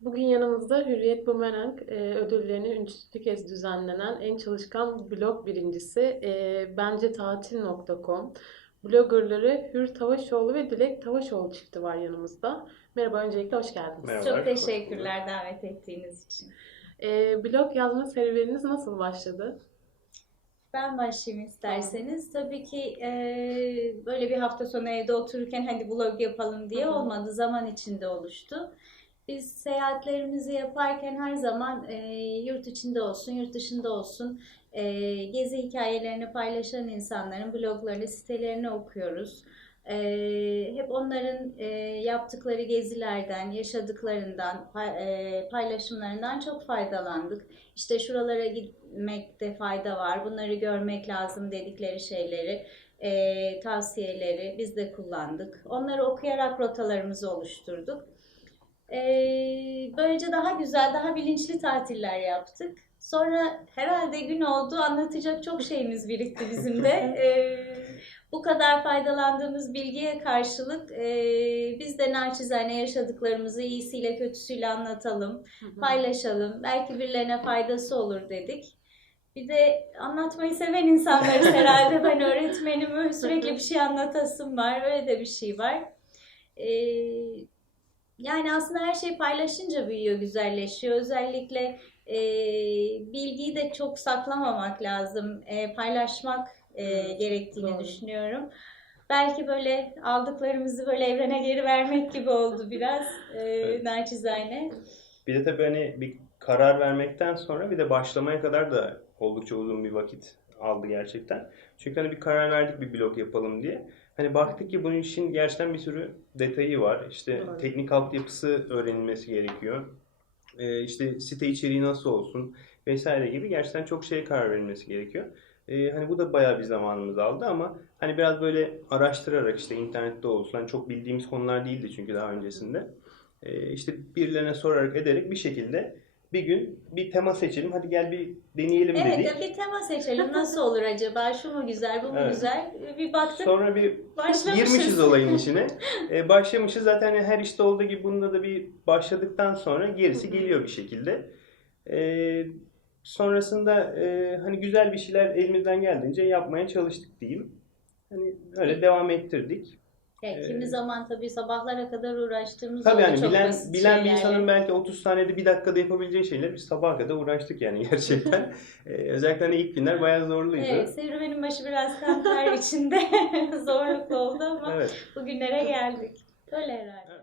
Bugün yanımızda Hürriyet Bumerang e, ödüllerini üçüncü kez düzenlenen en çalışkan blog birincisi e, bence tatil.com bloggerları Hür Tavaşoğlu ve Dilek Tavaşoğlu çifti var yanımızda. Merhaba, öncelikle hoş geldiniz. Merhaba. Çok teşekkürler davet ettiğiniz için. E, blog yazma serüveniniz nasıl başladı? Ben başlayayım isterseniz. Tabii ki e, böyle bir hafta sonu evde otururken hadi vlog yapalım diye olmadı. Zaman içinde oluştu. Biz seyahatlerimizi yaparken her zaman e, yurt içinde olsun, yurt dışında olsun e, gezi hikayelerini paylaşan insanların bloglarını, sitelerini okuyoruz. E, hep onların e, yaptıkları gezilerden, yaşadıklarından, e, paylaşımlarından çok faydalandık. İşte şuralara gitmekte fayda var, bunları görmek lazım dedikleri şeyleri, e, tavsiyeleri biz de kullandık. Onları okuyarak rotalarımızı oluşturduk. E, böylece daha güzel, daha bilinçli tatiller yaptık. Sonra herhalde gün oldu, anlatacak çok şeyimiz birikti bizim de. E, bu kadar faydalandığımız bilgiye karşılık e, biz de naçizane yaşadıklarımızı iyisiyle kötüsüyle anlatalım paylaşalım. Belki birilerine faydası olur dedik. Bir de anlatmayı seven insanlarız herhalde. Ben öğretmenim, sürekli bir şey anlatasım var. Öyle de bir şey var. Ee, yani aslında her şey paylaşınca büyüyor, güzelleşiyor. Özellikle e, bilgiyi de çok saklamamak lazım. E, paylaşmak e, Evet, gerektiğini doğru. düşünüyorum. Belki böyle aldıklarımızı böyle evrene geri vermek gibi oldu biraz. E, Evet. naçizane. Bir de tabii hani bir karar vermekten sonra bir de başlamaya kadar da oldukça uzun bir vakit aldı gerçekten. Çünkü hani bir karar verdik bir blog yapalım diye. Hani baktık ki bunun için gerçekten bir sürü detayı var. İşte Doğru. teknik altyapısı öğrenilmesi gerekiyor. Ee, işte site içeriği nasıl olsun vesaire gibi gerçekten çok şeye karar verilmesi gerekiyor. Ee, hani bu da bayağı bir zamanımızı aldı ama hani biraz böyle araştırarak işte internette olsun. Hani çok bildiğimiz konular değildi çünkü daha öncesinde. Ee, işte birilerine sorarak ederek bir şekilde bir gün bir tema seçelim. Hadi gel bir deneyelim Evet dedik. ya bir tema seçelim. Nasıl olur acaba? Şu mu güzel, bu mu Evet. güzel? Bir baktık Sonra bir başlamışız. girmişiz olayın içine. Ee, başlamışız zaten her işte olduğu gibi bunda da bir başladıktan sonra gerisi geliyor bir şekilde. Ee, sonrasında e, hani güzel bir şeyler elimizden geldiğince yapmaya çalıştık diyeyim. Hani öyle devam ettirdik. Ya, Ee, kimi zaman tabii sabahlara kadar uğraştığımız Tabii yani çok bilen basit bilen bir şeylerle. insanın belki 30 saniyede bir dakikada yapabileceği şeyler biz sabaha kadar uğraştık yani gerçekten. Ee, özellikle hani ilk günler bayağı zorluydu. Evet, serüvenin başı biraz kan ter içinde zorluklu oldu ama Evet. bugünlere geldik. Öyle herhalde.